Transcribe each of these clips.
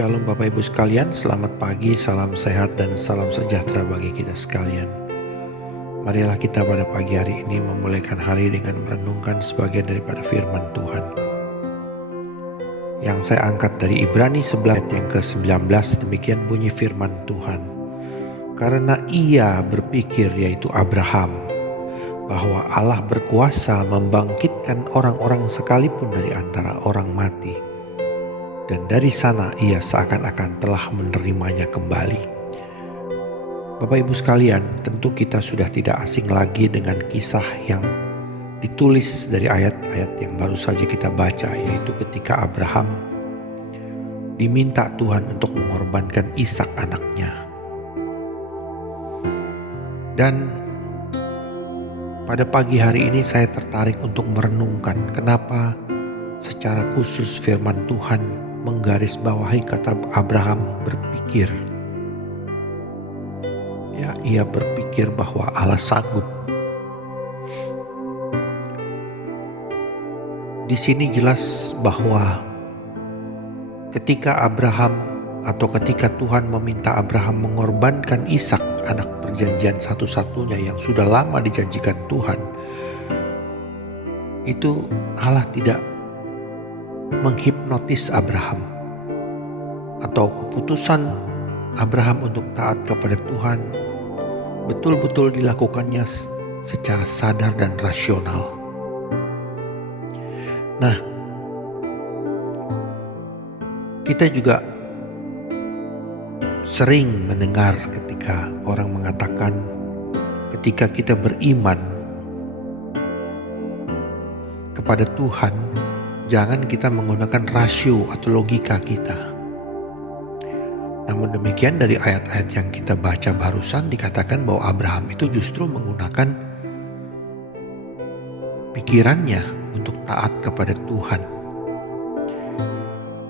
Shalom Bapak Ibu sekalian, selamat pagi, salam sehat dan salam sejahtera bagi kita sekalian. Marilah kita pada pagi hari ini memulaikan hari dengan merenungkan sebagian daripada firman Tuhan. Yang saya angkat dari Ibrani 11 ayat yang ke-19, demikian bunyi firman Tuhan. Karena ia berpikir, yaitu Abraham, bahwa Allah berkuasa membangkitkan orang-orang sekalipun dari antara orang mati. Dan dari sana ia seakan-akan telah menerimanya kembali. Bapak Ibu sekalian, tentu kita sudah tidak asing lagi dengan kisah yang ditulis dari ayat-ayat yang baru saja kita baca, yaitu ketika Abraham diminta Tuhan untuk mengorbankan Ishak anaknya. Dan pada pagi hari ini saya tertarik untuk merenungkan kenapa secara khusus firman Tuhan menggarisbawahi kata Abraham berpikir. Ya, ia berpikir bahwa Allah sanggup. Di sini jelas bahwa ketika ketika Tuhan meminta Abraham mengorbankan Ishak, anak perjanjian satu-satunya yang sudah lama dijanjikan Tuhan, itu Allah tidak menghipnotis Abraham, atau keputusan Abraham untuk taat kepada Tuhan betul-betul dilakukannya secara sadar dan rasional. Nah, kita juga sering mendengar ketika orang mengatakan ketika kita beriman kepada Tuhan, jangan kita menggunakan rasio atau logika kita. Namun demikian dari ayat-ayat yang kita baca barusan dikatakan bahwa Abraham itu justru menggunakan pikirannya untuk taat kepada Tuhan.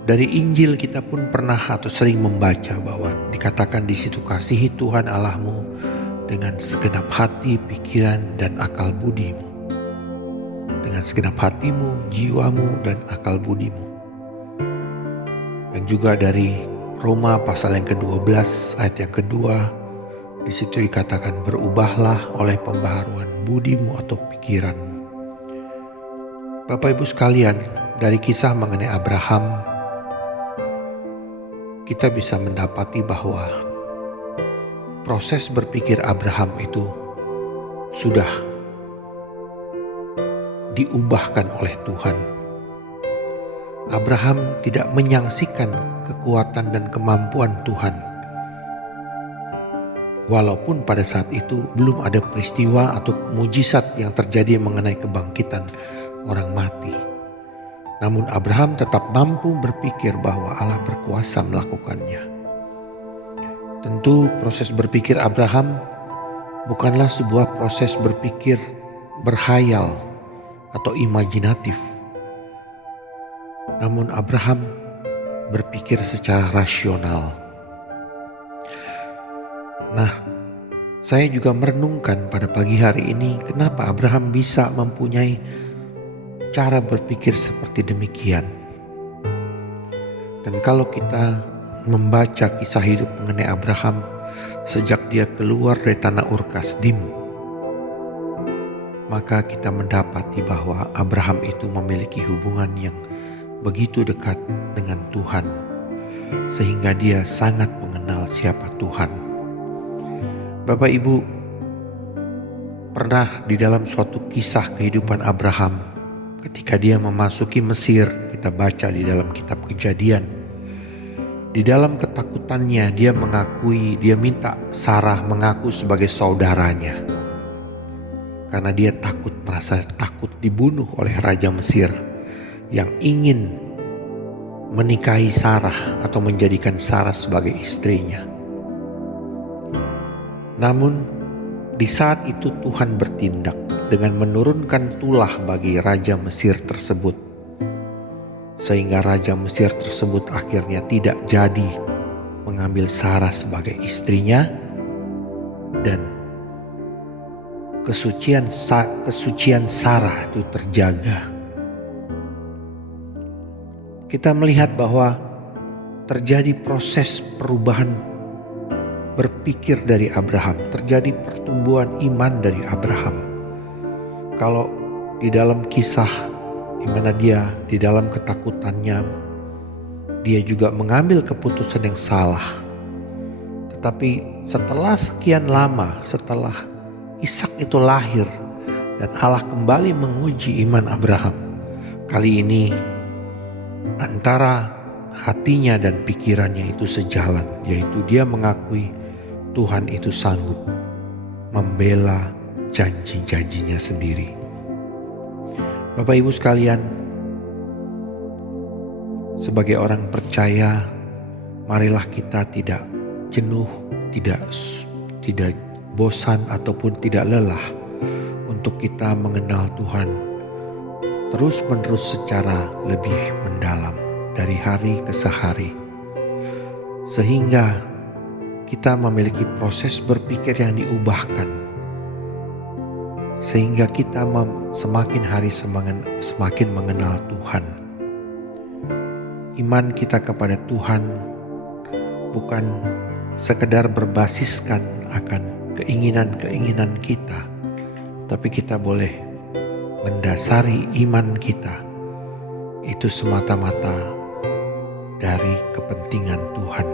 Dari Injil kita pun pernah atau sering membaca bahwa dikatakan di situ, kasihi Tuhan Allahmu dengan segenap hati, pikiran, dan akal budimu. Dengan segenap hatimu, jiwamu, dan akal budimu. Dan juga dari Roma pasal yang ke-12 ayat yang kedua, di situ dikatakan berubahlah oleh pembaharuan budimu atau pikiranmu. Bapak Ibu sekalian, dari kisah mengenai Abraham, kita bisa mendapati bahwa proses berpikir Abraham itu sudah diubahkan oleh Tuhan. Abraham tidak menyaksikan kekuatan dan kemampuan Tuhan. Walaupun pada saat itu belum ada peristiwa atau mujizat yang terjadi mengenai kebangkitan orang mati. Namun Abraham tetap mampu berpikir bahwa Allah berkuasa melakukannya. Tentu proses berpikir Abraham bukanlah sebuah proses berpikir berhayal atau imajinatif. Namun Abraham berpikir secara rasional. Nah, saya juga merenungkan pada pagi hari ini kenapa Abraham bisa mempunyai cara berpikir seperti demikian. Dan kalau kita membaca kisah hidup mengenai Abraham sejak dia keluar dari tanah Ur Kasdim, maka kita mendapati bahwa Abraham itu memiliki hubungan yang begitu dekat dengan Tuhan, sehingga dia sangat mengenal siapa Tuhan. Bapak Ibu, pernah di dalam suatu kisah kehidupan Abraham, ketika dia memasuki Mesir, kita baca di dalam kitab Kejadian, di dalam ketakutannya dia minta Sarah mengaku sebagai saudaranya. Karena dia merasa takut dibunuh oleh Raja Mesir yang ingin menikahi Sarah atau menjadikan Sarah sebagai istrinya. Namun di saat itu Tuhan bertindak dengan menurunkan tulah bagi Raja Mesir tersebut. Sehingga Raja Mesir tersebut akhirnya tidak jadi mengambil Sarah sebagai istrinya, dan kesucian Sarah itu terjaga. Kita melihat bahwa terjadi proses perubahan berpikir dari Abraham, terjadi pertumbuhan iman dari Abraham. Kalau di dalam kisah di mana dia di dalam ketakutannya, dia juga mengambil keputusan yang salah. Tetapi setelah sekian lama, setelah Ishak itu lahir dan Allah kembali menguji iman Abraham, kali ini antara hatinya dan pikirannya itu sejalan, yaitu dia mengakui Tuhan itu sanggup membela janji-janjinya sendiri. Bapak Ibu sekalian, sebagai orang percaya, marilah kita tidak jenuh, tidak bosan ataupun tidak lelah untuk kita mengenal Tuhan terus-menerus secara lebih mendalam dari hari ke hari. Sehingga kita memiliki proses berpikir yang diubahkan. Sehingga kita semakin hari semakin mengenal Tuhan. Iman kita kepada Tuhan bukan sekedar berbasiskan akan keinginan-keinginan kita, tapi kita boleh mendasari iman kita itu semata-mata dari kepentingan Tuhan,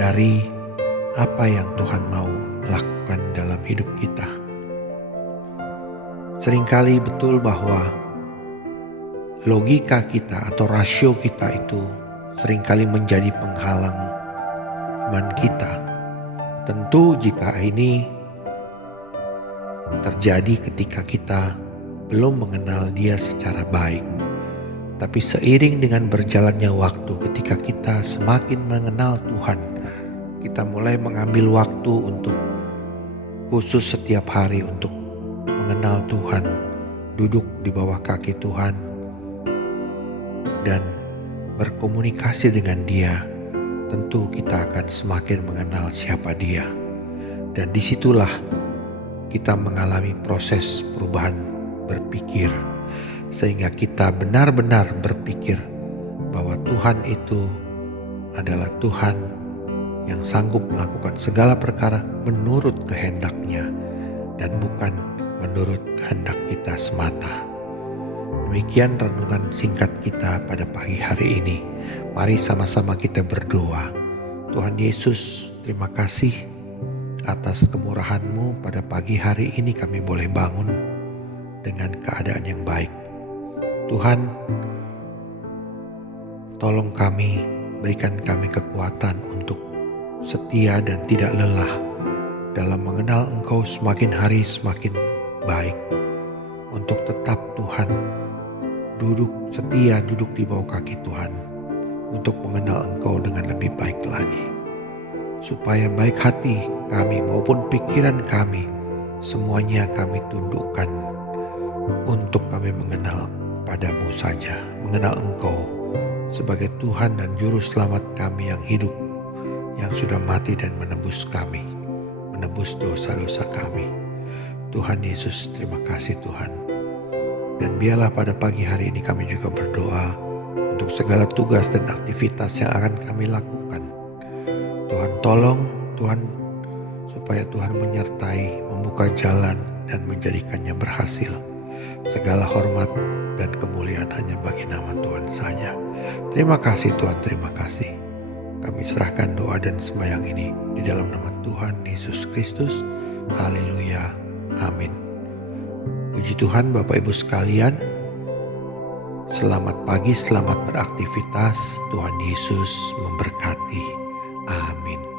dari apa yang Tuhan mau lakukan dalam hidup kita. Seringkali betul bahwa logika kita atau rasio kita itu seringkali menjadi penghalang iman kita. Tentu jika ini terjadi ketika kita belum mengenal Dia secara baik. Tapi seiring dengan berjalannya waktu, ketika kita semakin mengenal Tuhan, kita mulai mengambil waktu untuk khusus setiap hari untuk mengenal Tuhan, duduk di bawah kaki Tuhan, dan berkomunikasi dengan Dia. Tentu kita akan semakin mengenal siapa Dia. Dan disitulah kita mengalami proses perubahan berpikir, sehingga kita benar-benar berpikir bahwa Tuhan itu adalah Tuhan yang sanggup melakukan segala perkara menurut kehendak-Nya dan bukan menurut kehendak kita semata. Demikian renungan singkat kita pada pagi hari ini. Mari sama-sama kita berdoa. Tuhan Yesus, terima kasih atas kemurahan-Mu. Pada pagi hari ini kami boleh bangun dengan keadaan yang baik. Tuhan, tolong kami, berikan kami kekuatan untuk setia dan tidak lelah dalam mengenal Engkau semakin hari semakin baik. Untuk tetap Tuhan setia duduk di bawah kaki Tuhan, untuk mengenal Engkau dengan lebih baik lagi. Supaya baik hati kami maupun pikiran kami, semuanya kami tundukkan untuk kami mengenal kepadamu saja, mengenal Engkau sebagai Tuhan dan Juru Selamat kami yang hidup, yang sudah mati dan menebus kami, menebus dosa-dosa kami. Tuhan Yesus, terima kasih Tuhan. Dan biarlah pada pagi hari ini kami juga berdoa untuk segala tugas dan aktivitas yang akan kami lakukan. Tuhan tolong, Tuhan, supaya Tuhan menyertai, membuka jalan dan menjadikannya berhasil. Segala hormat dan kemuliaan hanya bagi nama Tuhan saja. Terima kasih Tuhan, terima kasih. Kami serahkan doa dan sembahyang ini di dalam nama Tuhan Yesus Kristus. Haleluya. Amin. Puji Tuhan Bapak Ibu sekalian. Selamat pagi, selamat beraktivitas. Tuhan Yesus memberkati. Amin.